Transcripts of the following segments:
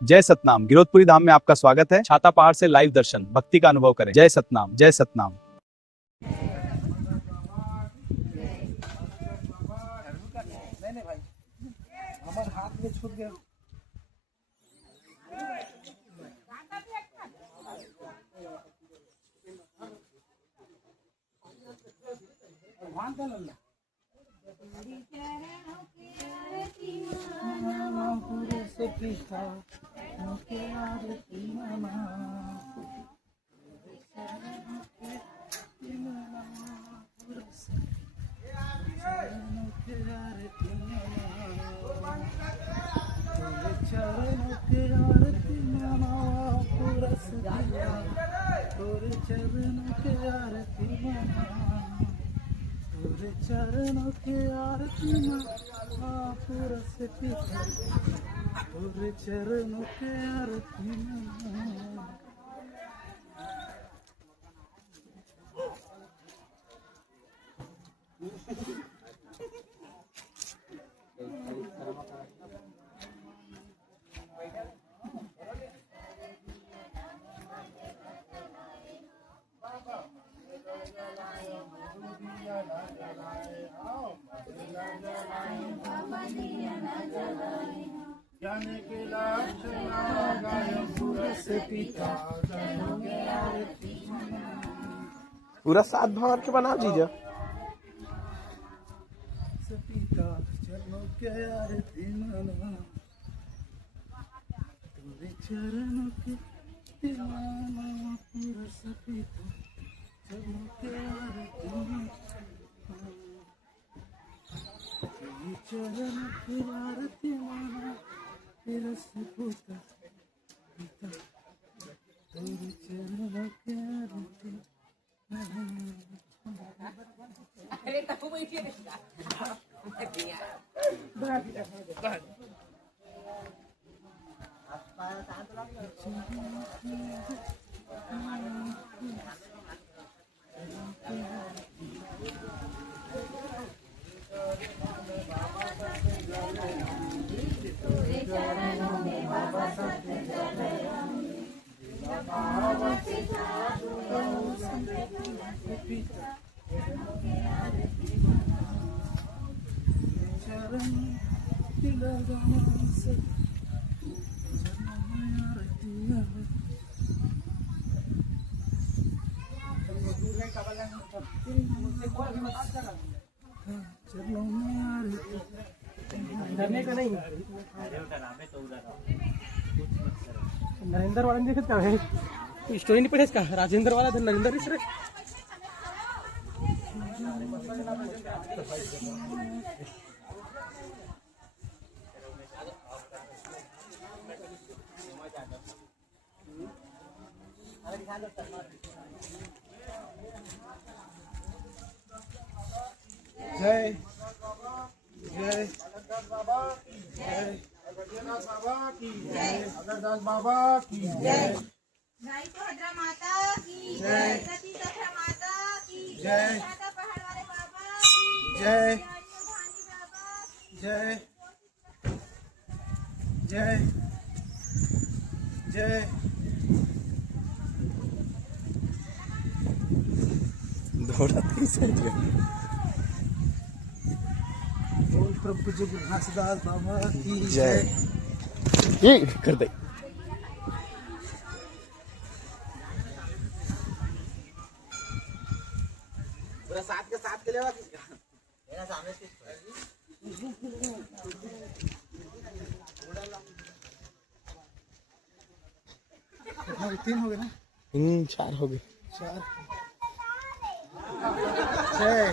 जय सतनाम। गिरोधपुरी धाम में आपका स्वागत है। छाता पहाड़ से लाइव दर्शन, भक्ति का अनुभव करें। जय सतनाम, जय सतनाम। नहीं भाई, हमारे हाथ में छूट गया। चरणों की आरती महापुरुष पिता, तोरे चरणों की आरती जाने के पूरा 7 भर के बनाओ जीजा। पिता चरणों के आरती मना, तोरे चरणों के दीवाना पुरुष पिता, चरणों के आरती मना, तेरे चरणों की आरती मना, तेरा सपूता पिता, तोरे चरणों के आरती डरने का नहीं। नरेंद्र वाला देखत का है, स्टोरी नहीं पढ़ेस का राजेंद्र वाला नरेंद्र रे। जय जय जय अगरदास बाबा की जय, अगरदास बाबा की जय, गाय को हजरा माता की जय, सती सखरा माता की जय, छाता पहाड़ वाले बाबा की जय, धानी बाबा की जय जय जय। दौड़ा बोल प्रभु जी घासदास बाबा की जय। जय। ये कर दे। पूरा साथ के साथ के लेवा किसका मेरा सामने से 3 हो गए ना, 4 हो गए। 4 6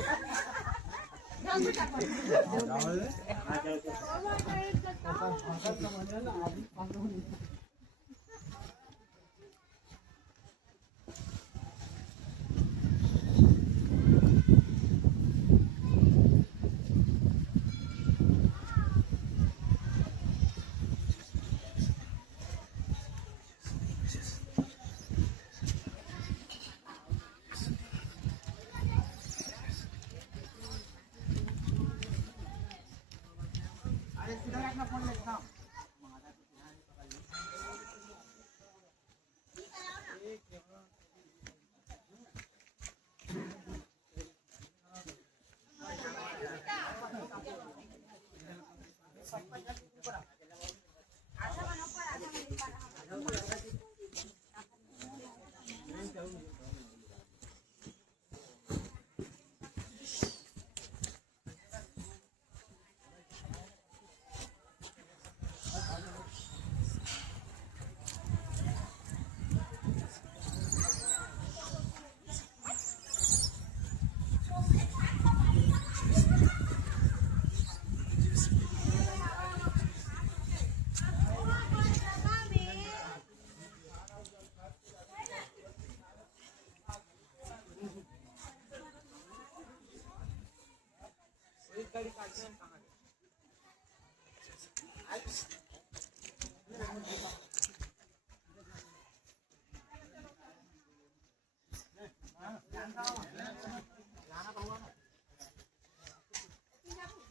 सीधा रखना फोन लेके।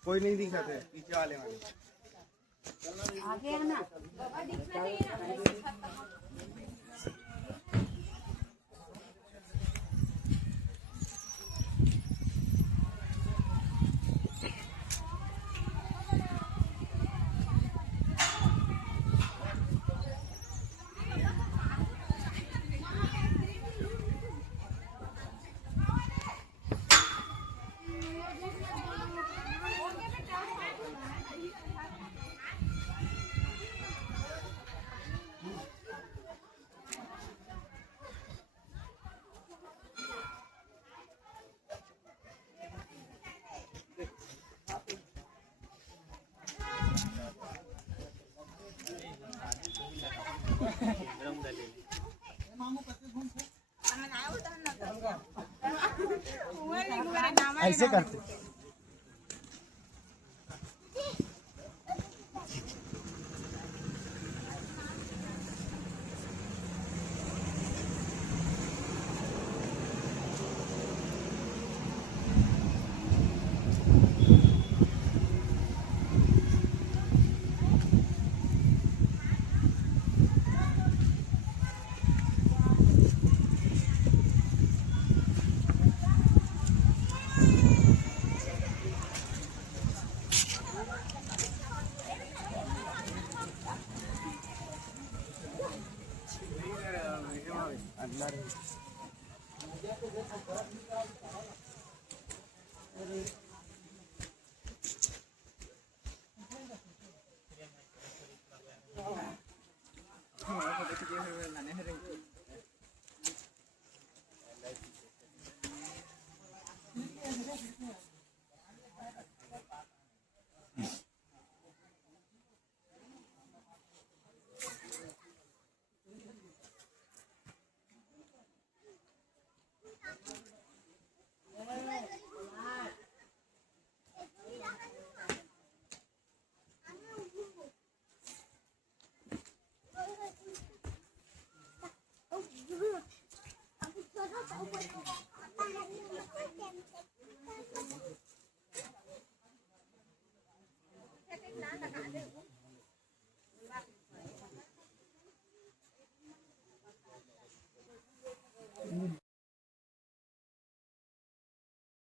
कोई नहीं दिखा थे पीछे वाले वाले आगे आना बाबा दिखना चाहिए ना ऐसे करते